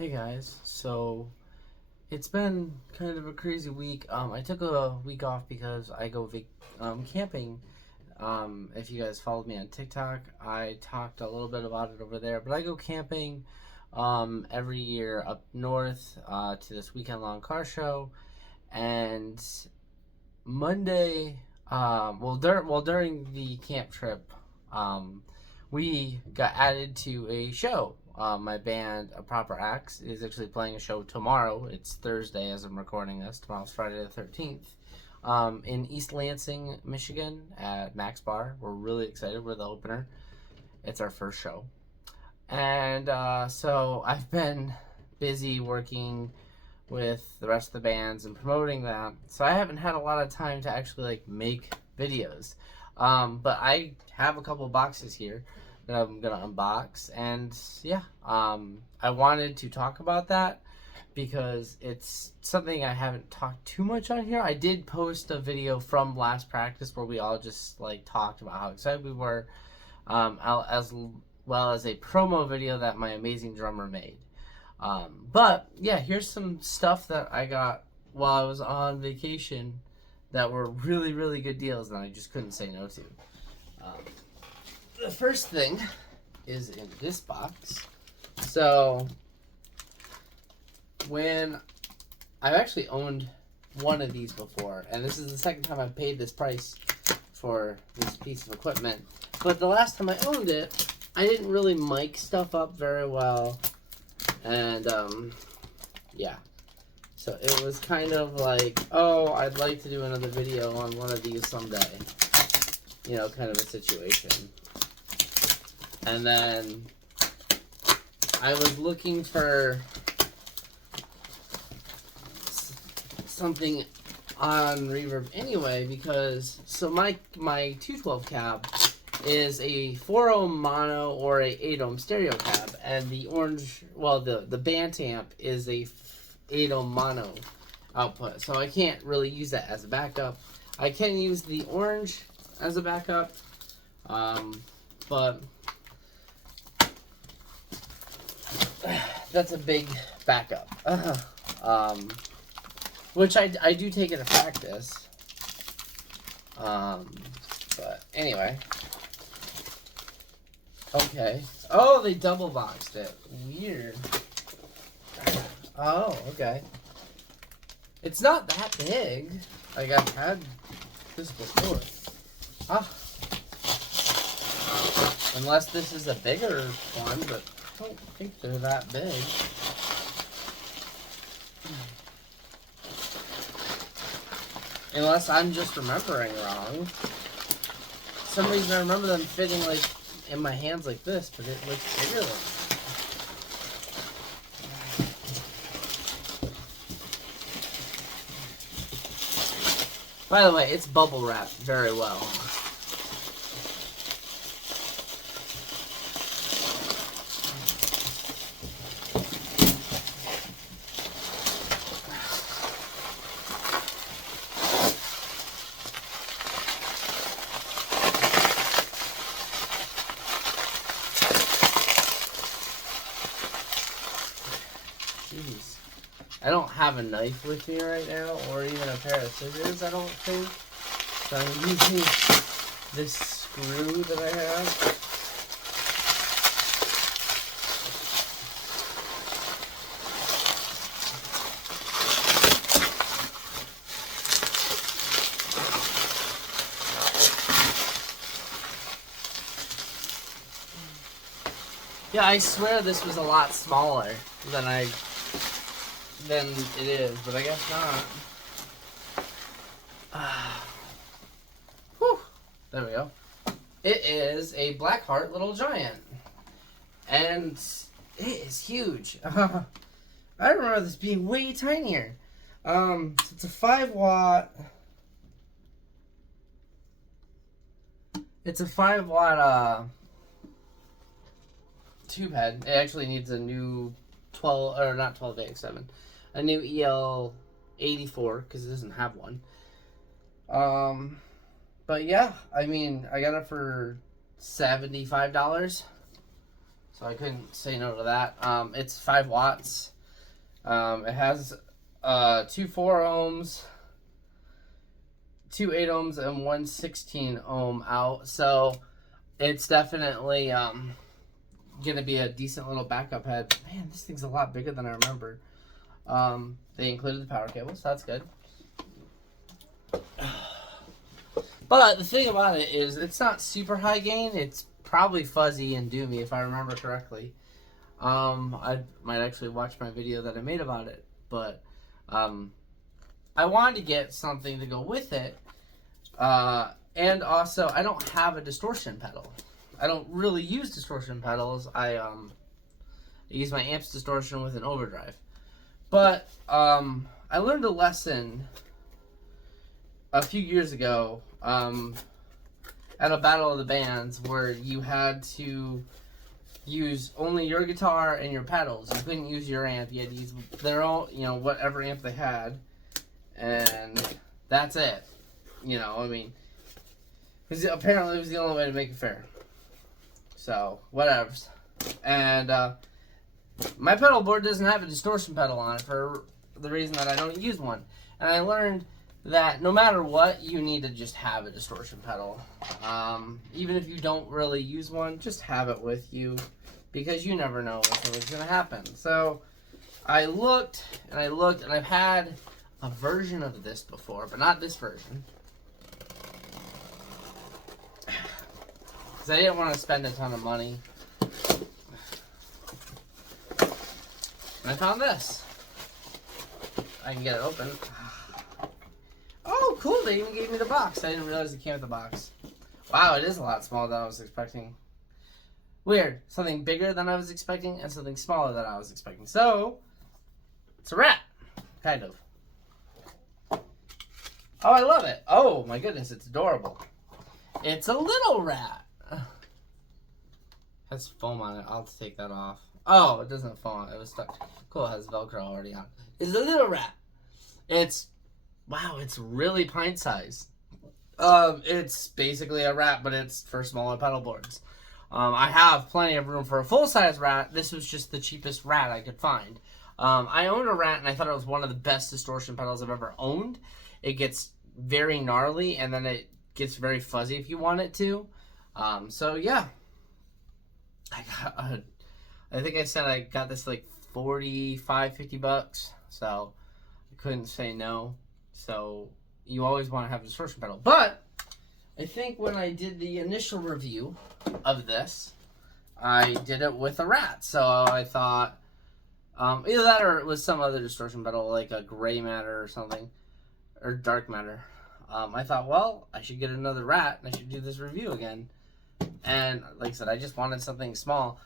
Hey guys, so it's been kind of a crazy week. I took a week off because I go camping. If you guys followed me on TikTok, I talked a little bit about it over there. But I go camping every year up north to this weekend long car show. And Monday, during the camp trip, um, we got added to a show. My band, A Proper Acts, is actually playing a show tomorrow. It's Thursday as I'm recording this. Tomorrow's Friday the 13th. In East Lansing, Michigan at Max Bar. We're really excited. We're the opener. It's our first show. And so I've been busy working with the rest of the bands and promoting that. So I haven't had a lot of time to actually make videos. But I have a couple boxes here that I'm gonna unbox, and yeah, I wanted to talk about that because it's something I haven't talked too much on here. I did post a video from last practice where we all just talked about how excited we were, as well as a promo video that my amazing drummer made. But yeah, here's some stuff that I got while I was on vacation that were really, really good deals and I just couldn't say no to. The first thing is in this box. So when I've actually owned one of these before, and this is the second time I've paid this price for this piece of equipment. But the last time I owned it, I didn't really mic stuff up very well. And, yeah. So it was kind of like, oh, I'd like to do another video on one of these someday. You know, kind of a situation. And then I was looking for something on Reverb anyway, because, so my 212 cab is a 4-ohm mono or a 8-ohm stereo cab, and the orange, the band amp is a 8-ohm mono output, so I can't really use that as a backup. I can use the orange as a backup, but that's a big backup, which I do take into practice, but anyway. Okay. Oh, they double boxed it. Weird. Oh, okay. It's not that big. Like, I've had this before. Ah. Unless this is a bigger one, but I don't think they're that big. Unless I'm just remembering wrong. For some reason I remember them fitting in my hands like this, but it looks bigger than that. By the way, it's bubble wrapped very well. Jeez. I don't have a knife with me right now, or even a pair of scissors, I don't think. So I'm using this screw that I have. Yeah, I swear this was a lot smaller than it is, but I guess not. Whew, there we go. It is a Blackheart Little Giant, and it is huge. I remember this being way tinier. It's a 5-watt. It's a 5-watt tube head. It actually needs a new 12, or not 12AX7, a new EL84 because it doesn't have one. But yeah, I mean, I got it for $75. so I couldn't say no to that. It's 5 watts. It has 2 4 ohms, 2 8 ohms, and 1 16 ohm out. So it's definitely gonna be a decent little backup head. Man, this thing's a lot bigger than I remember. They included the power cable, so that's good. But the thing about it is, it's not super high gain. It's probably fuzzy and doomy, if I remember correctly. I might actually watch my video that I made about it. But I wanted to get something to go with it. And also, I don't have a distortion pedal. I don't really use distortion pedals. I use my amps distortion with an overdrive. But I learned a lesson a few years ago at a battle of the bands where you had to use only your guitar and your pedals. You couldn't use your amp. You had to use their own, whatever amp they had, and that's it. I mean, because apparently it was the only way to make it fair. So, whatevs. And my pedal board doesn't have a distortion pedal on it for the reason that I don't use one. And I learned that no matter what, you need to just have a distortion pedal. Even if you don't really use one, just have it with you, because you never know when something's going to happen. So I looked, and I've had a version of this before, but not this version. Because I didn't want to spend a ton of money. And I found this. I can get it open. Oh, cool. They even gave me the box. I didn't realize it came with the box. Wow, it is a lot smaller than I was expecting. Weird. Something bigger than I was expecting and something smaller than I was expecting. So, it's a rat. Kind of. Oh, I love it. Oh, my goodness. It's adorable. It's a little rat. Has foam on it. I'll take that off. Oh, it doesn't foam. It was stuck. Cool. It has Velcro already on. It's a little rat. Wow, it's really pint size. It's basically a rat, but it's for smaller pedal boards. I have plenty of room for a full-size rat. This was just the cheapest rat I could find. I owned a rat, and I thought it was one of the best distortion pedals I've ever owned. It gets very gnarly, and then it gets very fuzzy if you want it to. So, yeah. I think I said I got this like $45-50. So, I couldn't say no. So, you always want to have a distortion pedal. But, I think when I did the initial review of this, I did it with a rat. So, I thought, either that or it was some other distortion pedal, like a gray matter or something, or dark matter. I thought, well, I should get another rat, and I should do this review again. And, like I said, I just wanted something small.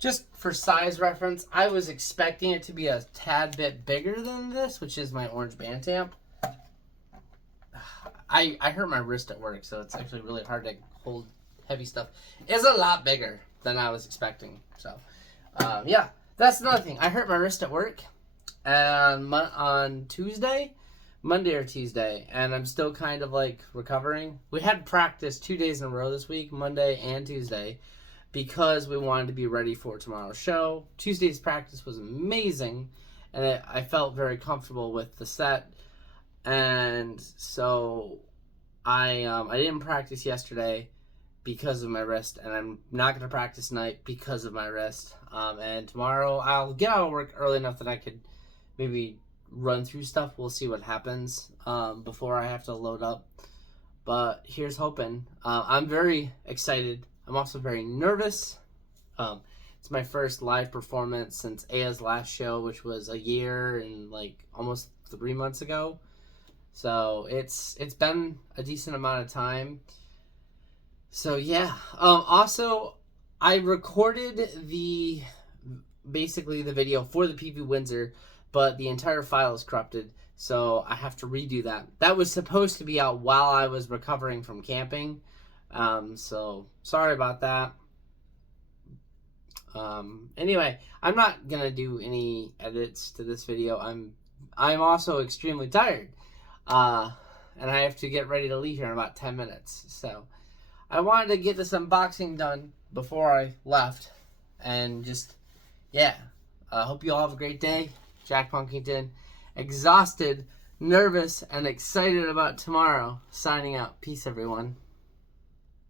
Just for size reference, I was expecting it to be a tad bit bigger than this, which is my orange band amp. I hurt my wrist at work, so it's actually really hard to hold heavy stuff. It's a lot bigger than I was expecting. So, yeah, that's another thing. I hurt my wrist at work on Tuesday, Monday or Tuesday, and I'm still kind of like recovering. We had practice 2 days in a row this week, Monday and Tuesday, because we wanted to be ready for tomorrow's show. Tuesday's practice was amazing, and I felt very comfortable with the set. And so I didn't practice yesterday because of my wrist, and I'm not going to practice tonight because of my wrist. And tomorrow I'll get out of work early enough that I could maybe run through stuff. We'll see what happens before I have to load up. But here's hoping. I'm very excited. I'm also very nervous. It's my first live performance since Aya's last show, which was a year and like almost 3 months ago. So it's been a decent amount of time. So yeah. Also, I recorded basically the video for the PV Windsor, but the entire file is corrupted, so I have to redo that. That was supposed to be out while I was recovering from camping. So sorry about that. Anyway, I'm not gonna do any edits to this video. I'm also extremely tired. And I have to get ready to leave here in about 10 minutes. So I wanted to get this unboxing done before I left. And just, yeah. I hope you all have a great day. Jack Punkington, exhausted, nervous, and excited about tomorrow. Signing out. Peace, everyone.